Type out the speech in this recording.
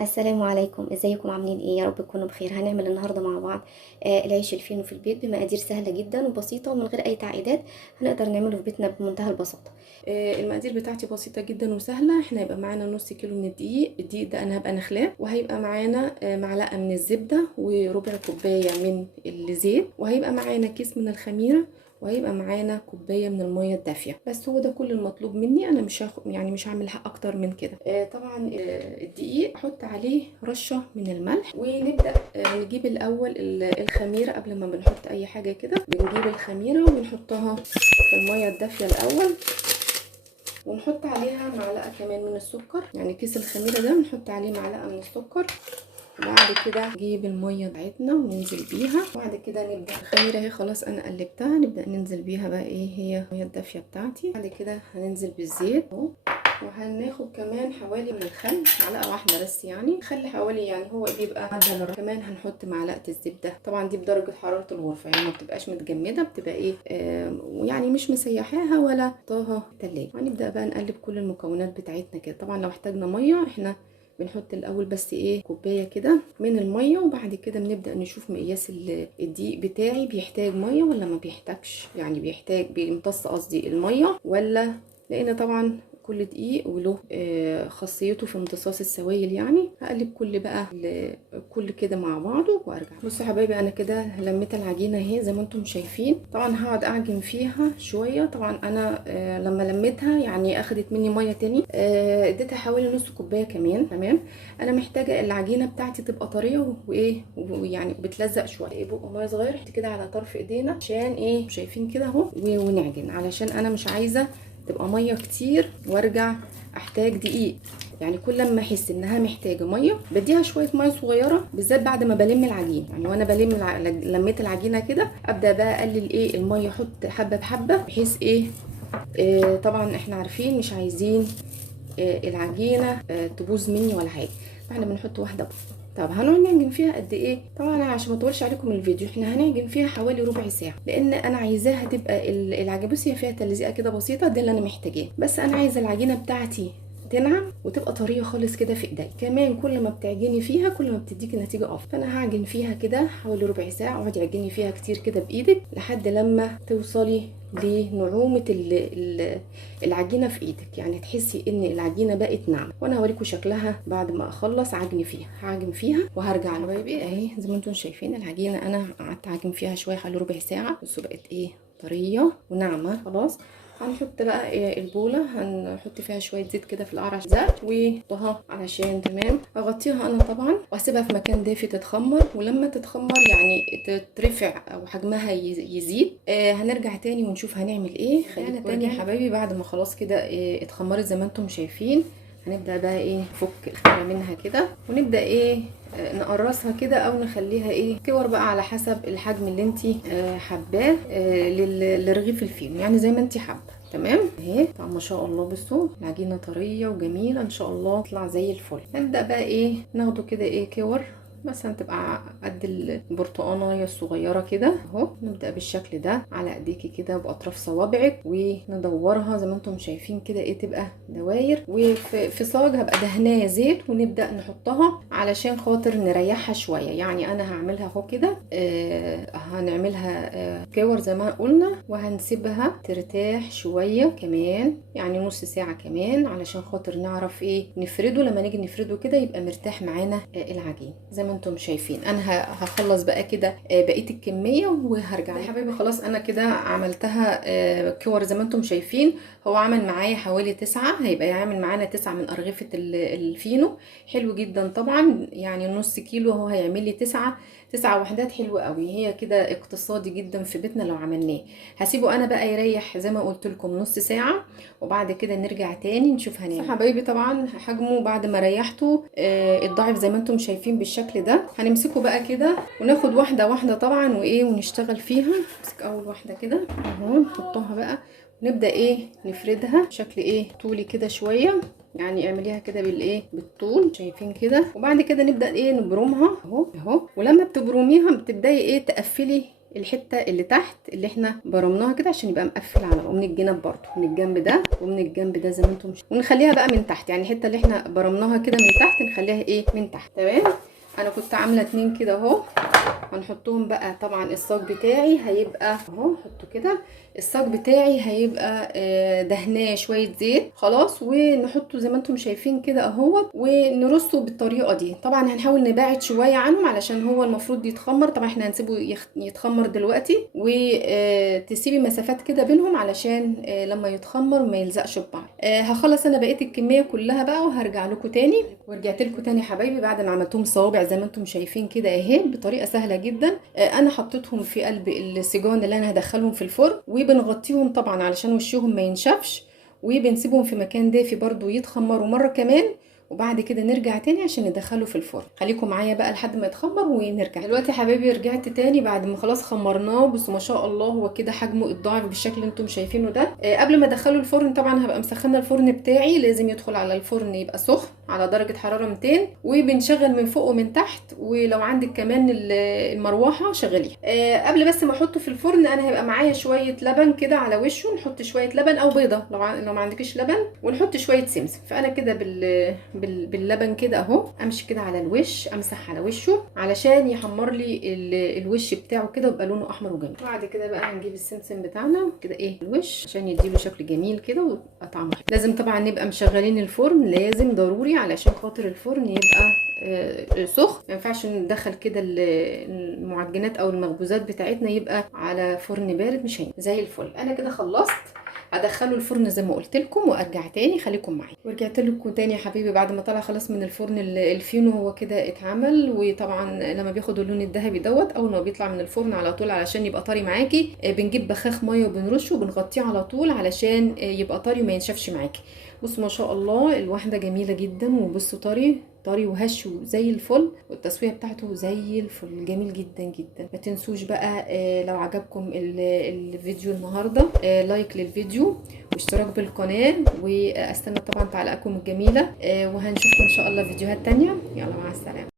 السلام عليكم، ازيكم عاملين ايه؟ يا رب تكونوا بخير. هنعمل النهارده مع بعض العيش الفينو في البيت بمقادير سهله جدا وبسيطه ومن غير اي تعقيدات. هنقدر نعمله في بيتنا بمنتهى البساطه. المقادير بتاعتي بسيطة جدا وسهلة. احنا هيبقى معانا نص كيلو من الدقيق ده انا هبقى نخلاه، وهيبقى معانا معلقة من الزبدة وربع كوباية من الزيت، وهيبقى معانا كيس من الخميرة، وهيبقى معانا كوبايه من الميه الدافيه. بس هو ده كل المطلوب مني. انا مش هعمل اكتر من كده. طبعا الدقيق احط عليه رشه من الملح، ونبدا نجيب الاول الخميره. قبل ما بنحط اي حاجه كده بنجيب الخميره وبنحطها في الميه الدافيه الاول، ونحط عليها معلقه كمان من السكر. يعني كيس الخميره ده نحط عليه معلقه من السكر. وبعد كده نجيب الميه بتاعتنا وننزل بيها. وبعد كده نبدا الخميره اهي خلاص انا قلبتها، نبدا ننزل بيها بقى هي الميه الدافيه بتاعتي. بعد كده هننزل بالزيت اهو، وهناخد كمان حوالي من الخل معلقه واحده بس. يعني خلي حوالي، يعني هو بيبقى عدل. كمان هنحط معلقه الزبده، طبعا دي بدرجه حراره الغرفه، يعني ما بتبقاش متجمده، بتبقى يعني مش مسيحاها ولا طاها تلاجة. هنبدا بقى نقلب كل المكونات بتاعتنا كده. طبعا لو احتاجنا ميه احنا بنحط الاول بس كوبايه كده من الميه، وبعد كده بنبدا نشوف مقياس الدقيق بتاعي بيحتاج ميه ولا ما بيحتاجش، يعني بيمتص قصدي الميه ولا. لان طبعا كل دقيق وله خاصيته في امتصاص السوائل. يعني هقلب كل كده مع بعضه وارجع. بصوا يا حبايبي، انا كده لميت العجينه اهي زي ما انتم شايفين. طبعا هقعد اعجن فيها شويه. طبعا انا لما لميتها يعني اخدت مني ميه تاني، اديتها حوالي نص كوبايه كمان. تمام. انا محتاجه العجينه بتاعتي تبقى طريه ويعني بتلزق شويه. بقى ميه صغير كده على طرف ايدينا عشان شايفين كده اهو، ونعجن. علشان انا مش عايزه تبقى ميه كتير وارجع احتاج دقيق. يعني كل ما احس انها محتاجه ميه بديها شويه ميه صغيره، بالذات بعد ما بلم العجين. يعني وانا لميت العجينه كده ابدا بقى اقلل الميه، احط حبه بحبه بحيث طبعا احنا عارفين مش عايزين العجينه تبوظ مني ولا حاجه. فاحنا بنحط واحده بس. طب هنقعد نعجن فيها قد ايه؟ طبعا عشان ما اطولش عليكم الفيديو، احنا هنعجن فيها حوالي ربع ساعه، لان انا عايزاها تبقى العجينه. بصي، فيها تلزيقه كده بسيطه، ده اللي انا محتاجاه. بس انا عايزه العجينه بتاعتي تنعم وتبقى طريه خالص كده في ايدي. كمان كل ما بتعجني فيها كل ما بتديكي نتيجه افضل. فانا هعجن فيها كده حوالي ربع ساعه. اقعدي عجني فيها كتير كده بايدك لحد لما توصلي لنعومه العجينه في ايدك، يعني تحسي ان العجينه بقت ناعمه. وانا هوريكم شكلها بعد ما اخلص عجن فيها. هعجن فيها وهرجع لكم. حبايبي اهي زي ما انتم شايفين العجينه انا قعدت اعجن فيها شويه حوالي ربع ساعه. بصوا بقت طريه وناعمه خلاص. هنحط بقى البوله، هنحط فيها شويه زيت كده في القرع ده وطها علشان تمام. اغطيها انا طبعا واسيبها في مكان دافي تتخمر. ولما تتخمر يعني ترفع او حجمها يزيد، هنرجع تاني ونشوف هنعمل ايه. خلينا تاني يا حبايبي بعد ما خلاص كده اتخمرت زي ما انتم شايفين. هنبدا بقى نفك الخيره منها كده، ونبدا نقرصها كده او نخليها كور بقى على حسب الحجم اللي انت حباه للرغيف الفينو، يعني زي ما انت حابه. تمام اهي. طبعا ما شاء الله بصوا العجينه طريه وجميله، ان شاء الله تطلع زي الفل. نبدا بقى ناخده كده كور مثلا تبقى قد البرتقانه الصغيره كده اهو. نبدا بالشكل ده على ايديكي كده باطراف صوابعك، وندورها زي ما انتم شايفين كده تبقى دواير. وفي صاج هبقى دهناه زيت، ونبدا نحطها علشان خاطر نريحها شويه. يعني انا هعملها اهو كده، هنعملها كور زي ما قلنا، وهنسيبها ترتاح شويه كمان، يعني نص ساعه كمان علشان خاطر نعرف نفرده. لما نيجي نفرده كده يبقى مرتاح معانا العجين زي ما انتم شايفين. انا هخلص بقى كده بقيه الكميه وهرجع يا حبايبي. خلاص انا كده عملتها كور زي ما انتم شايفين. هو عمل معايا حوالي 9، هيبقى يعمل معانا 9 من ارغفه الفينو. حلو جدا طبعا، يعني نص كيلو هو هيعمل لي 9 وحدات. حلوه قوي، هي كده اقتصادي جدا في بيتنا لو عملناه. هسيبه انا بقى يريح زي ما قلت لكم نص ساعه، وبعد كده نرجع تاني نشوف هنعمل. حبايبي طبعا حجمه بعد ما ريحته الضعف زي ما انتم شايفين بالشكل ده. هنمسكه بقى كده وناخد واحده واحده طبعا ونشتغل فيها. نمسك اول واحده كده اهو، نحطها بقى ونبدا نفردها بشكل طولي كده شويه. يعني اعمليها كده بالطول شايفين كده. وبعد كده نبدا نبرمها اهو. ولما بتبرميها بتبداي تقفلي الحته اللي تحت اللي احنا برمناها كده عشان يبقى مقفل على ومن الجناب برضو، من الجنب ده ومن الجنب ده زي ما انتم ونخليها بقى من تحت، يعني الحته اللي احنا برمناها كده من تحت نخليها ايه من تحت. تمام. انا كنت عامله 2 كده اهو، هنحطهم بقى. طبعا الصاج بتاعي هيبقى اهو، حطه كده. الصاج بتاعي هيبقى دهناه شويه زيت خلاص، ونحطه زي ما انتم شايفين كده اهوت، ونرصه بالطريقه دي. طبعا هنحاول نبعد شويه عنهم علشان هو المفروض يتخمر. طبعا احنا هنسيبه يتخمر دلوقتي، وتسيبي مسافات كده بينهم علشان لما يتخمر ما يلزقش ببعض. هخلص انا بقيه الكميه كلها بقى وهرجع لكم تاني. ورجعت لكم تاني يا حبايبي بعد ما عملتهم صوابع زي ما انتم شايفين كده اهي، بطريقه سهله جدا. انا حطيتهم في قلب السيجان اللي انا هدخلهم في الفرن، وبنغطيهم طبعا علشان وشهم ما ينشفش، وبنسيبهم في مكان دافي برضو يتخمروا مره كمان، وبعد كده نرجع تاني عشان ندخله في الفرن. خليكم معايا بقى لحد ما يتخمر ونرجع. دلوقتي يا حبايبي رجعت تاني بعد ما خلاص خمرناه. بصوا ما شاء الله هو كده حجمه اتضاعف بالشكل اللي انتم شايفينه ده. قبل ما ادخله الفرن طبعا هبقى مسخنه الفرن بتاعي، لازم يدخل على الفرن يبقى سخن على درجه حراره 200، وبنشغل من فوق ومن تحت، ولو عندك كمان المروحه شغليها. قبل بس ما احطه في الفرن انا هيبقى معايا شويه لبن كده على وشه، نحط شويه لبن او بيضه لو ما عندكش لبن، ونحط شويه سمسم. فانا كده باللبن كده اهو، امشي كده على الوش، امسح على وشه علشان يحمر لي الوش بتاعه كده ويبقى لونه احمر وجميل. بعد كده بقى هنجيب السمسم بتاعنا كده ايه الوش عشان يديله شكل جميل كده ويبقى طعمه حلو. لازم طبعا نبقى مشغلين الفرن، لازم ضروري علشان خاطر الفرن يبقى سخن. ما ينفعش ندخل كده المعجنات او المخبوزات بتاعتنا يبقى على فرن بارد، مش هينفع. زي الفل. انا كده خلصت، هدخله الفرن زي ما قلت لكم وارجع تاني. خليكم معايا. ورجعت لكم تاني يا حبيبي بعد ما طلع خلاص من الفرن. الفينو هو كده اتعمل، وطبعا لما بياخد اللون الذهبي دوت اول ما بيطلع من الفرن على طول علشان يبقى طري معاكي، بنجيب بخاخ ميه وبنرشه وبنغطيه على طول علشان يبقى طري وما ينشفش معاكي. بصوا ما شاء الله الواحده جميله جدا، وبصوا طري وهش زي الفل، والتسويه بتاعته زي الفل، جميل جدا جدا. ما تنسوش بقى لو عجبكم الفيديو النهارده لايك للفيديو واشتراك بالقناه، واستنى طبعا تعليقاتكم الجميله، وهنشوفكم ان شاء الله فيديوهات تانية. يلا مع السلامه.